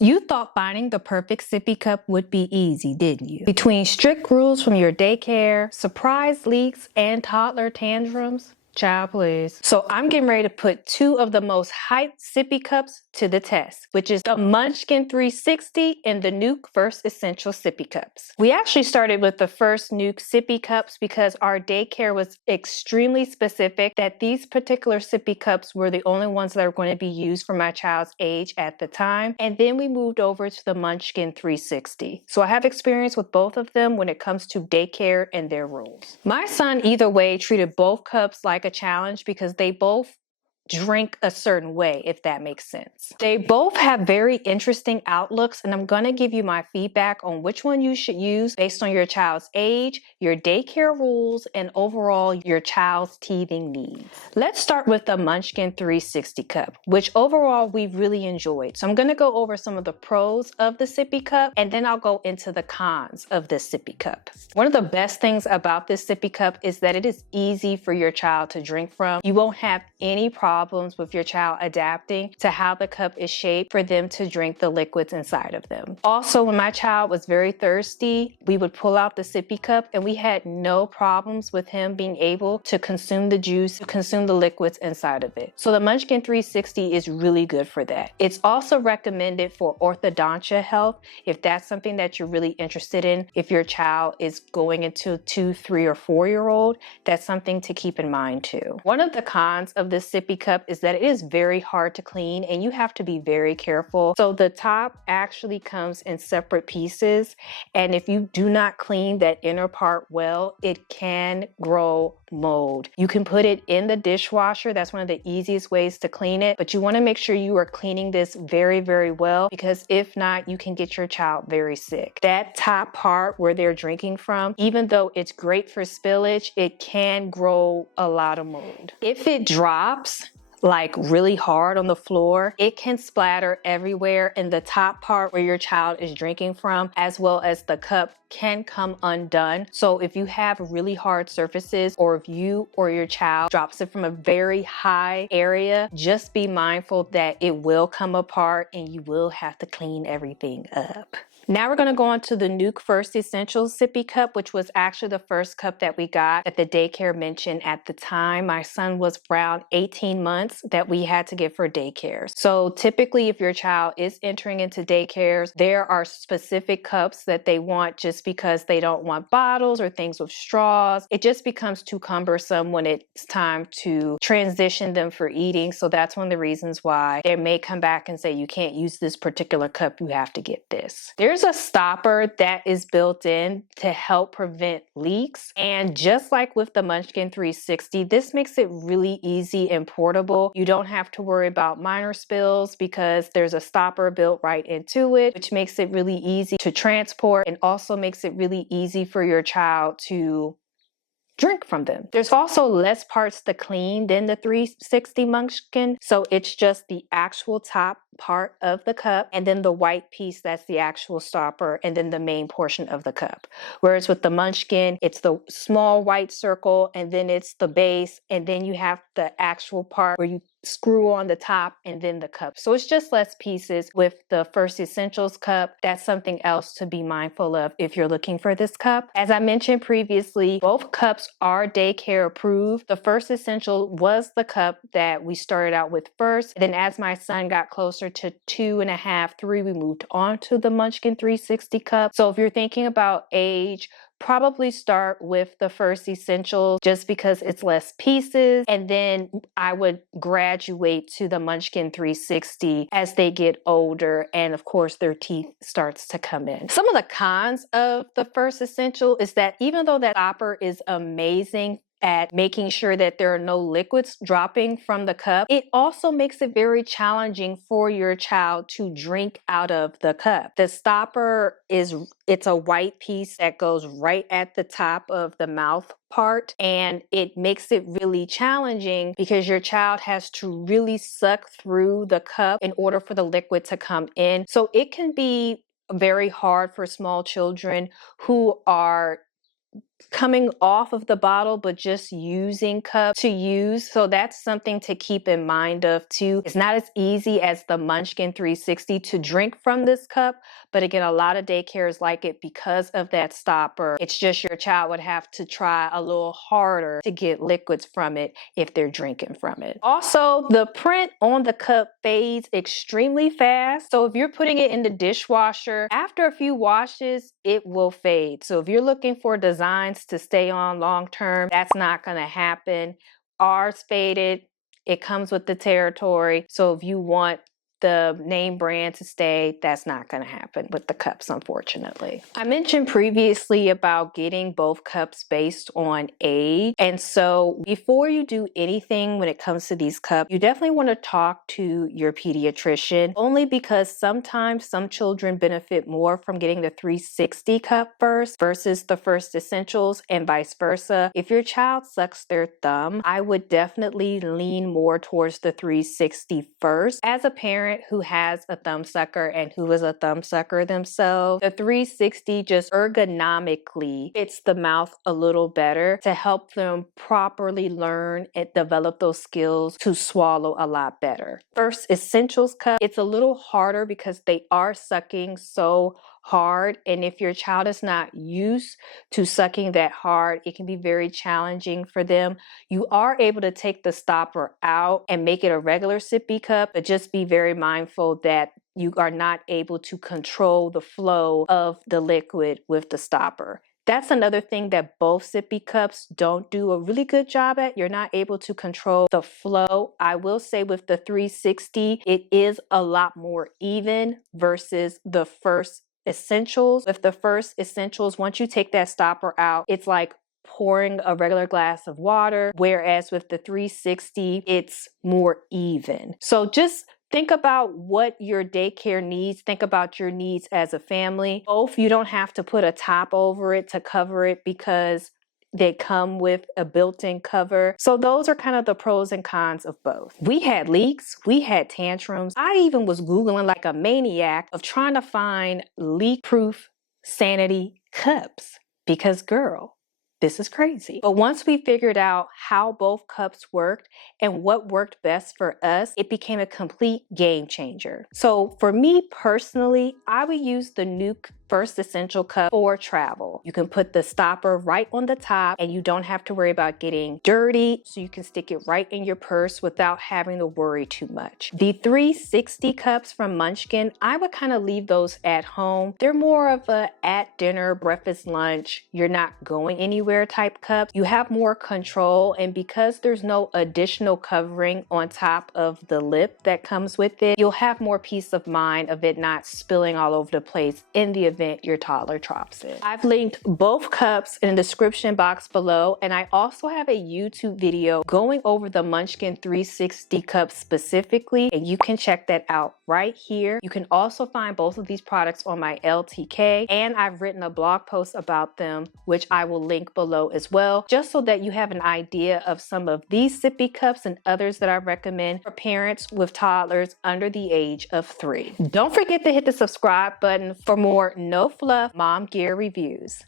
You thought finding the perfect sippy cup would be easy, didn't you? Between strict rules from your daycare, surprise leaks, and toddler tantrums, child please. So I'm getting ready to put two of the most hyped sippy cups to the test, which is the Munchkin 360 and the NUK First Essential Sippy Cups. We actually started with the first NUK sippy cups because our daycare was extremely specific that these particular sippy cups were the only ones that were going to be used for my child's age at the time. And then we moved over to the Munchkin 360. So I have experience with both of them when it comes to daycare and their rules. My son either way treated both cups like a challenge because they both drink a certain way, if that makes sense. They both have very interesting outlooks, and I'm gonna give you my feedback on which one you should use based on your child's age, your daycare rules, and overall your child's teething needs. Let's start with the Munchkin 360 cup, which overall we really enjoyed. So I'm gonna go over some of the pros of the sippy cup, and then I'll go into the cons of this sippy cup. One of the best things about this sippy cup is that it is easy for your child to drink from. You won't have any problems with your child adapting to how the cup is shaped for them to drink the liquids inside of them. Also, when my child was very thirsty, we would pull out the sippy cup and we had no problems with him being able to consume the juice, consume the liquids inside of it. So the Munchkin 360 is really good for that. It's also recommended for orthodontia health if that's something that you're really interested in. If your child is going into 2, 3, or 4-year-old, that's something to keep in mind too. One of the cons of this sippy cup is that it is very hard to clean and you have to be very careful. So the top actually comes in separate pieces, and if you do not clean that inner part well, it can grow mold. You can put it in the dishwasher. That's one of the easiest ways to clean it, but you want to make sure you are cleaning this very, very well, because if not, you can get your child very sick. That top part where they're drinking from, even though it's great for spillage, it can grow a lot of mold. If it drops like really hard on the floor, it can splatter everywhere, and the top part where your child is drinking from, as well as the cup, can come undone. So if you have really hard surfaces, or if you or your child drops it from a very high area, just be mindful that it will come apart and you will have to clean everything up. Now we're going to go on to the NUK First Essential Sippy Cup, which was actually the first cup that we got that the daycare mentioned at the time. My son was around 18 months that we had to get for daycare. So typically if your child is entering into daycares, there are specific cups that they want just because they don't want bottles or things with straws. It just becomes too cumbersome when it's time to transition them for eating. So that's one of the reasons why they may come back and say, you can't use this particular cup, you have to get this. There's a stopper that is built in to help prevent leaks. And just like with the Munchkin 360, this makes it really easy and portable. You don't have to worry about minor spills because there's a stopper built right into it, which makes it really easy to transport and also makes it really easy for your child to drink from them. There's also less parts to clean than the 360 Munchkin, so it's just the actual top part of the cup and then the white piece that's the actual stopper and then the main portion of the cup. Whereas with the Munchkin, it's the small white circle and then it's the base and then you have the actual part where you screw on the top and then the cup. So it's just less pieces. With the First Essentials cup, that's something else to be mindful of if you're looking for this cup. As I mentioned previously, both cups are daycare approved. The First Essential was the cup that we started out with first. Then as my son got closer to 2.5, 3, we moved on to the Munchkin 360 cup. So if you're thinking about age, probably start with the First Essential just because it's less pieces, and then I would graduate to the Munchkin 360 as they get older and of course their teeth starts to come in. Some of the cons of the First Essential is that even though that stopper is amazing at making sure that there are no liquids dropping from the cup, it also makes it very challenging for your child to drink out of the cup. The stopper it's a white piece that goes right at the top of the mouth part, and it makes it really challenging because your child has to really suck through the cup in order for the liquid to come in. So it can be very hard for small children who are coming off of the bottle, but just using cup to use. So that's something to keep in mind of too. It's not as easy as the Munchkin 360 to drink from this cup, but again, a lot of daycares like it because of that stopper. It's just your child would have to try a little harder to get liquids from it if they're drinking from it. Also, the print on the cup fades extremely fast. So if you're putting it in the dishwasher, after a few washes, it will fade. So if you're looking for designs to stay on long term, that's not going to happen. Ours faded. It comes with the territory. So if you want the name brand to stay, that's not going to happen with the cups, unfortunately. I mentioned previously about getting both cups based on age. And so before you do anything when it comes to these cups, you definitely want to talk to your pediatrician, only because sometimes some children benefit more from getting the 360 cup first versus the first essentials, and vice versa. If your child sucks their thumb, I would definitely lean more towards the 360 first. As a parent who has a thumb sucker and who is a thumb sucker themselves, the 360 just ergonomically fits the mouth a little better to help them properly learn and develop those skills to swallow a lot better. First essentials cup, it's a little harder because they are sucking so hard, and if your child is not used to sucking that hard, it can be very challenging for them. You are able to take the stopper out and make it a regular sippy cup, but just be very mindful that you are not able to control the flow of the liquid with the stopper. That's another thing that both sippy cups don't do a really good job at. You're not able to control the flow. I will say with the 360, it is a lot more even versus the first essentials. With the first essentials, once you take that stopper out, it's like pouring a regular glass of water, whereas with the 360, it's more even. So just think about what your daycare needs. Think about your needs as a family. Both, you don't have to put a top over it to cover it because they come with a built-in cover. So those are kind of the pros and cons of both. We had leaks, we had tantrums. I even was Googling like a maniac of trying to find leak-proof sanity cups because girl, this is crazy. But once we figured out how both cups worked and what worked best for us, it became a complete game changer. So for me personally, I would use the NUK First Essential Cup for travel. You can put the stopper right on the top and you don't have to worry about getting dirty, so you can stick it right in your purse without having to worry too much. The 360 cups from Munchkin, I would kind of leave those at home. They're more of a at dinner, breakfast, lunch, you're not going anywhere type cup. You have more control, and because there's no additional covering on top of the lip that comes with it, you'll have more peace of mind of it not spilling all over the place in the event your toddler drops it. I've linked both cups in the description box below, and I also have a YouTube video going over the Munchkin 360 cup specifically, and you can check that out right here. You can also find both of these products on my LTK, and I've written a blog post about them, which I will link below as well, just so that you have an idea of some of these sippy cups and others that I recommend for parents with toddlers under the age of 3. Don't forget to hit the subscribe button for more no fluff mom gear reviews.